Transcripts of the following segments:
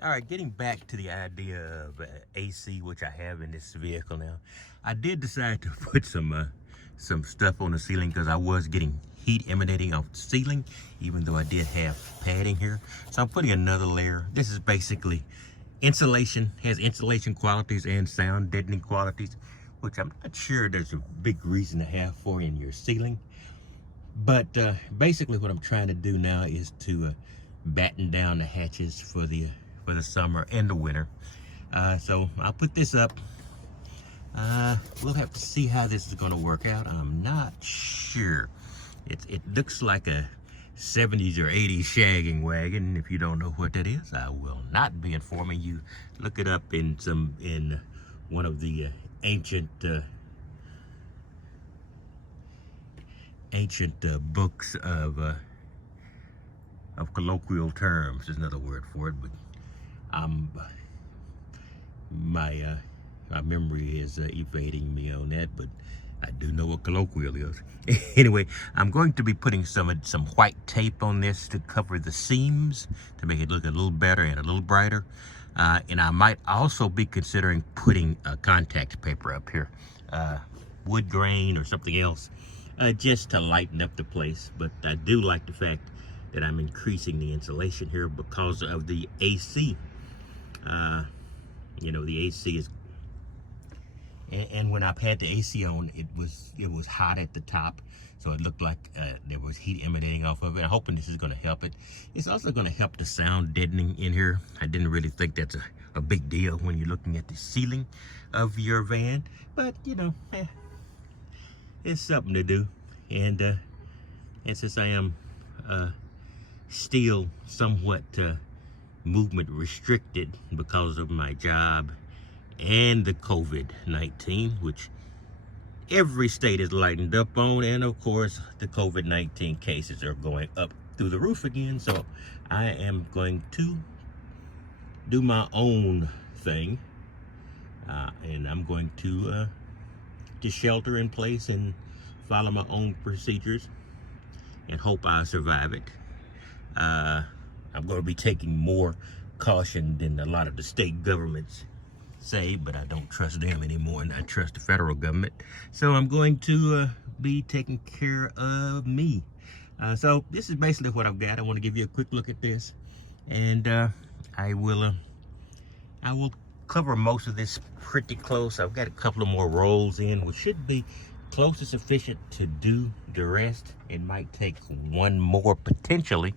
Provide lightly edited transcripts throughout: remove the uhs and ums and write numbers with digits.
All right, getting back to the idea of AC, which I have in this vehicle now, I did decide to put some stuff on the ceiling because I was getting heat emanating off the ceiling, even though I did have padding here. So I'm putting another layer. This is basically insulation, has insulation qualities and sound deadening qualities, which I'm not sure there's a big reason to have for in your ceiling. But basically what I'm trying to do now is to batten down the hatches for the summer and the winter. So I'll put this up. We'll have to see how this is going to work out. I'm not sure. It looks like a 70s or 80s shagging wagon. If you don't know what that is, I will not be informing you. Look it up in one of the ancient books of colloquial terms. There's another word for it, but my memory is evading me on that, but I do know what colloquial is. Anyway, I'm going to be putting some white tape on this to cover the seams to make it look a little better and a little brighter. And I might also be considering putting contact paper up here, wood grain or something else, just to lighten up the place. But I do like the fact that I'm increasing the insulation here because of the AC. You know, the AC is, and when I've had the AC on, it was hot at the top, so it looked like there was heat emanating off of it. I'm hoping this is going to help it. It's also going to help the sound deadening in here. I didn't really think that's a big deal when you're looking at the ceiling of your van, but you know, it's something to do. And since I am still somewhat movement restricted because of my job and the COVID-19, which every state is lightened up on, and of course the COVID-19 cases are going up through the roof again. So I am going to do my own thing, and I'm going to just shelter in place and follow my own procedures and hope I survive it. I'm going to be taking more caution than a lot of the state governments say, but I don't trust them anymore, and I trust the federal government. So I'm going to be taking care of me. So this is basically what I've got. I want to give you a quick look at this, and I will cover most of this pretty close. I've got a couple of more rolls in, which should be close to sufficient to do the rest. It might take one more potentially,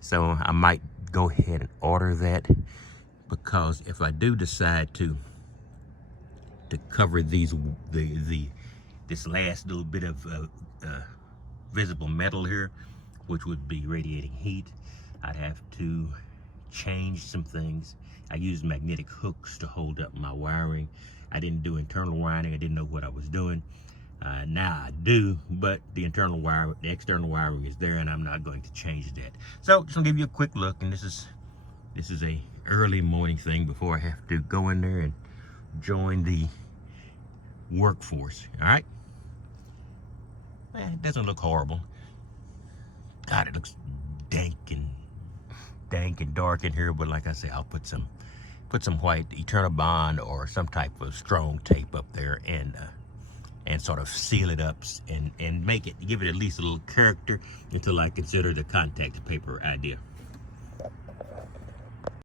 so I might go ahead and order that, because if I do decide to cover these this last little bit of visible metal here, which would be radiating heat, I'd have to change some things. I used magnetic hooks to hold up my wiring. I didn't do internal wiring. I didn't know what I was doing. Now I do, but the external wiring is there, and I'm not going to change that. So just gonna give you a quick look, and this is a early morning thing before I have to go in there and join the workforce. All right, it doesn't look horrible. God, it looks dank and dark in here, but like I say, I'll put some white Eternal Bond or some type of strong tape up there, and sort of seal it up and give it at least a little character until I consider the contact paper idea.